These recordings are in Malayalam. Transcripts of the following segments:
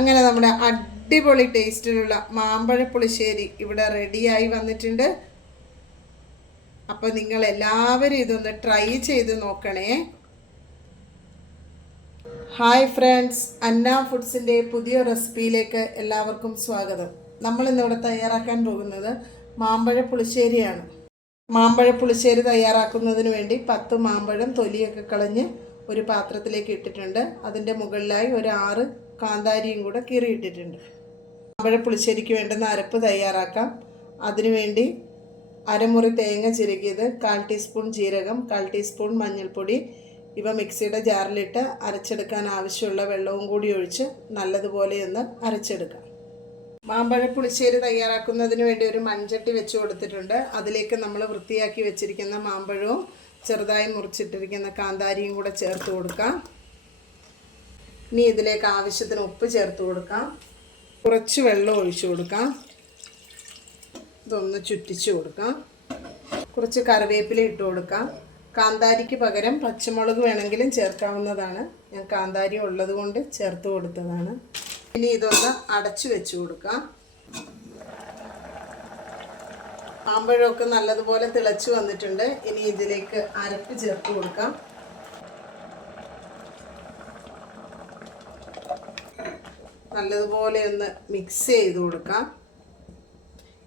അങ്ങനെ നമ്മുടെ അടിപൊളി ടേസ്റ്റിലുള്ള മാമ്പഴ പുളിശ്ശേരി ഇവിടെ റെഡിയായി വന്നിട്ടുണ്ട്. അപ്പോൾ നിങ്ങൾ എല്ലാവരും ഇതൊന്ന് ട്രൈ ചെയ്ത് നോക്കണേ. ഹായ് ഫ്രണ്ട്സ് അന്ന ഫുഡ്സിന്റെ പുതിയ റെസിപ്പിയിലേക്ക് എല്ലാവർക്കും സ്വാഗതം. നമ്മൾ ഇന്നിവിടെ തയ്യാറാക്കാൻ പോകുന്നത് മാമ്പഴ പുളിശ്ശേരിയാണ് മാമ്പഴ പുളിശ്ശേരി തയ്യാറാക്കുന്നതിന് വേണ്ടി പത്ത് മാമ്പഴം തൊലിയൊക്കെ കളഞ്ഞ് ഒരു പാത്രത്തിലേക്ക് ഇട്ടിട്ടുണ്ട്. അതിന്റെ മുകളിലായി ഒരു ആറ് കാന്താരിയും കൂടെ കീറിയിട്ടിട്ടുണ്ട്. മാമ്പഴ പുളിശ്ശേരിക്ക് വേണ്ടുന്ന അരപ്പ് തയ്യാറാക്കാം. അതിനുവേണ്ടി അരമുറി തേങ്ങ ചിരകിയത് കാൽ ടീസ്പൂൺ ജീരകം കാൽ ടീസ്പൂൺ മഞ്ഞൾപ്പൊടി ഇവ മിക്സിയുടെ ജാറിലിട്ട് അരച്ചെടുക്കാൻ ആവശ്യമുള്ള വെള്ളവും കൂടി ഒഴിച്ച് നല്ലതുപോലെ ഒന്ന് അരച്ചെടുക്കാം. മാമ്പഴ പുളിശ്ശേരി തയ്യാറാക്കുന്നതിന് വേണ്ടി ഒരു മൺചട്ടി വെച്ച് കൊടുത്തിട്ടുണ്ട്. അതിലേക്ക് നമ്മൾ വൃത്തിയാക്കി വെച്ചിരിക്കുന്ന മാമ്പഴവും ചെറുതായി മുറിച്ചിട്ടിരിക്കുന്ന കാന്താരിയും കൂടെ ചേർത്ത് കൊടുക്കാം. ഇനി ഇതിലേക്ക് ആവശ്യത്തിന് ഉപ്പ് ചേർത്ത് കൊടുക്കാം. കുറച്ച് വെള്ളം ഒഴിച്ചു കൊടുക്കാം. ഇതൊന്ന് ചുറ്റിച്ച് കൊടുക്കാം. കുറച്ച് കറിവേപ്പില ഇട്ട് കൊടുക്കാം. കാന്താരിക്ക് പകരം പച്ചമുളക് വേണമെങ്കിലും ചേർക്കാവുന്നതാണ്. ഞാൻ കാന്താരി ഉള്ളത് കൊണ്ട് ചേർത്ത് കൊടുത്തതാണ്. ഇനി ഇതൊന്ന് അടച്ചു വെച്ച് കൊടുക്കാം. മാമ്പഴമൊക്കെ നല്ലതുപോലെ തിളച്ചു വന്നിട്ടുണ്ട്. ഇനി ഇതിലേക്ക് അരപ്പ് ചേർത്ത് കൊടുക്കാം. നല്ലതുപോലെ ഒന്ന് മിക്സ് ചെയ്ത് കൊടുക്കാം.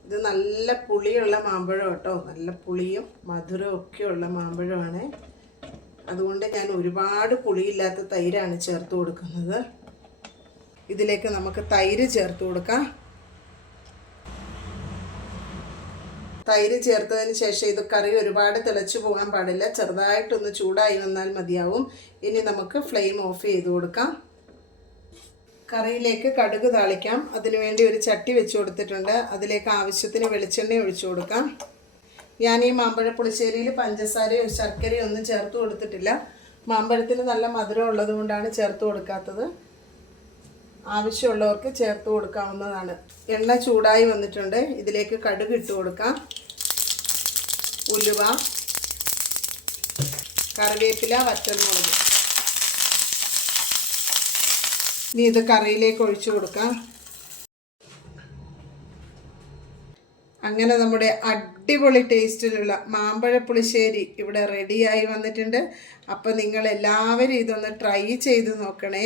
ഇത് നല്ല പുളിയുള്ള മാമ്പഴം കേട്ടോ. നല്ല പുളിയും മധുരവും ഒക്കെയുള്ള മാമ്പഴമാണ്. അതുകൊണ്ട് ഞാൻ ഒരുപാട് പുളിയില്ലാത്ത തൈരാണ് ചേർത്ത് കൊടുക്കുന്നത്. ഇതിലേക്ക് നമുക്ക് തൈര് ചേർത്ത് കൊടുക്കാം. തൈര് ചേർത്തതിന് ശേഷം ഇത് കറി ഒരുപാട് തിളച്ചു പോകാൻ പാടില്ല. ചെറുതായിട്ടൊന്ന് ചൂടായി വന്നാൽ മതിയാവും. ഇനി നമുക്ക് ഫ്ലെയിം ഓഫ് ചെയ്ത് കൊടുക്കാം. കറിയിലേക്ക് കടുക് താളിക്കാം. അതിനുവേണ്ടി ഒരു ചട്ടി വെച്ച് കൊടുത്തിട്ടുണ്ട്. അതിലേക്ക് ആവശ്യത്തിന് വെളിച്ചെണ്ണ ഒഴിച്ചു കൊടുക്കാം. ഞാൻ ഈ മാമ്പഴ പുളിശ്ശേരിയിൽ പഞ്ചസാരയോ ശർക്കരയോ ഒന്നും ചേർത്ത് കൊടുത്തിട്ടില്ല. മാമ്പഴത്തിന് നല്ല മധുരം ഉള്ളത് കൊണ്ടാണ് ചേർത്ത് കൊടുക്കാത്തത്. ആവശ്യമുള്ളവർക്ക് ചേർത്ത് കൊടുക്കാവുന്നതാണ്. എണ്ണ ചൂടായി വന്നിട്ടുണ്ട്. ഇതിലേക്ക് കടുക് ഇട്ട് കൊടുക്കാം. ഉലുവ കറിവേപ്പില വറ്റൽമുളക്. ഇനി ഇത് കറിയിലേക്ക് ഒഴിച്ചു കൊടുക്കാം. അങ്ങനെ നമ്മുടെ അടിപൊളി ടേസ്റ്റിലുള്ള മാമ്പഴ പുളിശ്ശേരി ഇവിടെ റെഡിയായി വന്നിട്ടുണ്ട്. അപ്പോൾ നിങ്ങൾ എല്ലാവരും ഇതൊന്ന് ട്രൈ ചെയ്ത് നോക്കണേ.